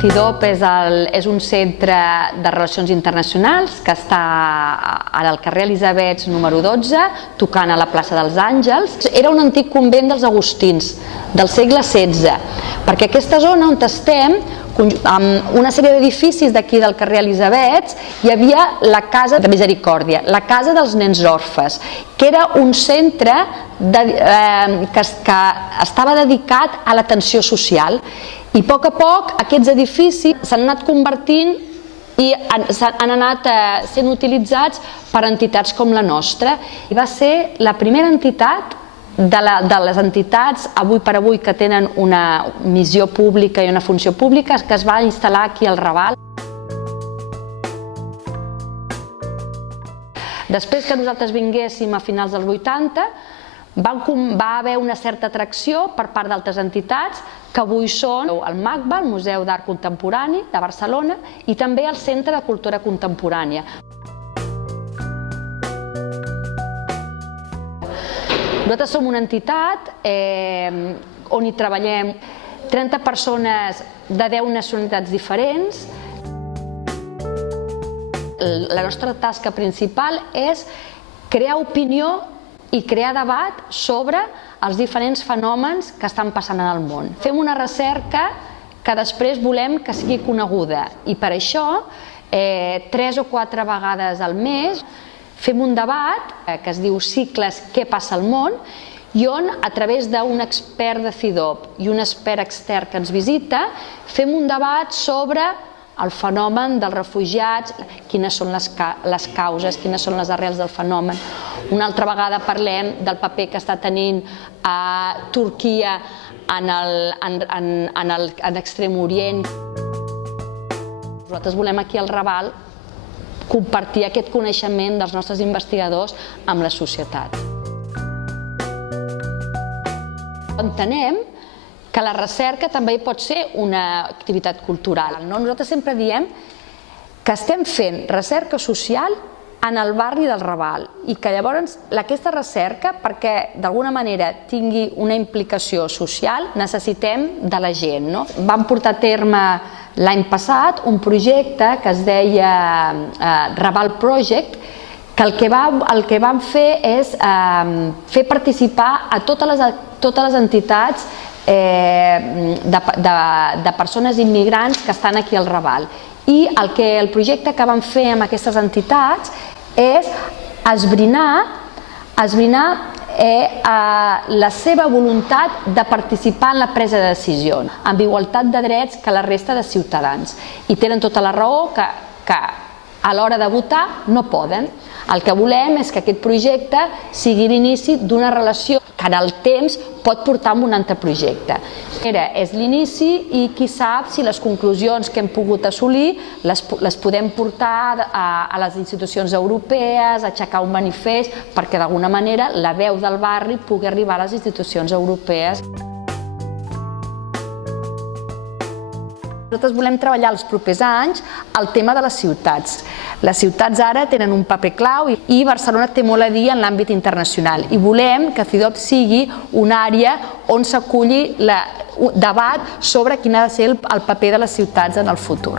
CIDOB és un centre de relacions internacionals que està al carrer Elisabets número 12, tocant a la plaça dels Àngels. Era un antic convent dels agustins, del segle XVI, perquè aquesta zona on estem, amb una sèrie d'edificis d'aquí del carrer Elisabets, hi havia la Casa de Misericòrdia, la Casa dels Nens Orfes, que era un centre que estava dedicat a l'atenció social. I a poc aquests edificis s'han anat convertint i han anat sent utilitzats per entitats com la nostra. I va ser la primera entitat de les entitats avui per avui que tenen una missió pública i una funció pública que es va instal·lar aquí al Raval. Després que nosaltres vinguéssim a finals dels 80, va haver una certa atracció per part d'altres entitats que avui són el MACBA, el Museu d'Art Contemporani de Barcelona, i també el Centre de Cultura Contemporània. Nosaltres som una entitat on hi treballem 30 persones de 10 nacionalitats diferents. La nostra tasca principal és crear opinió i crear debat sobre els diferents fenòmens que estan passant en el món. Fem una recerca que després volem que sigui coneguda i per això 3 o 4 vegades al mes fem un debat que es diu Cicles Què passa al món i on a través d'un expert de CIDOB i un expert extern que ens visita fem un debat sobre el fenomen dels refugiats, quines són les causes, quines són les arrels del fenomen. Una altra vegada parlem del paper que està tenint Turquia en l'Extrem Orient. Nosaltres volem aquí al Raval compartir aquest coneixement dels nostres investigadors amb la societat. Entenem que la recerca també pot ser una activitat cultural. Nosaltres sempre diem que estem fent recerca social en el barri del Raval i que llavors aquesta recerca, perquè d'alguna manera tingui una implicació social, necessitem de la gent. Vam portar a terme l'any passat un projecte que es deia Raval Project, que el que vam fer és fer participar a totes les entitats de persones immigrants que estan aquí al Raval. I el projecte que vam fer amb aquestes entitats és esbrinar la seva voluntat de participar en la presa de decisions, amb igualtat de drets que la resta de ciutadans. I tenen tota la raó que a l'hora de votar no poden. El que volem és que aquest projecte sigui l'inici d'una relació que en el temps pot portar a un altre projecte. És l'inici i qui sap si les conclusions que hem pogut assolir les podem portar a les institucions europees, aixecar un manifest, perquè d'alguna manera la veu del barri pugui arribar a les institucions europees. Nosaltres volem treballar els propers anys el tema de les ciutats. Les ciutats ara tenen un paper clau i Barcelona té molt a dir en l'àmbit internacional i volem que CIDOB sigui una àrea on s'aculli debat sobre quin ha de ser el paper de les ciutats en el futur.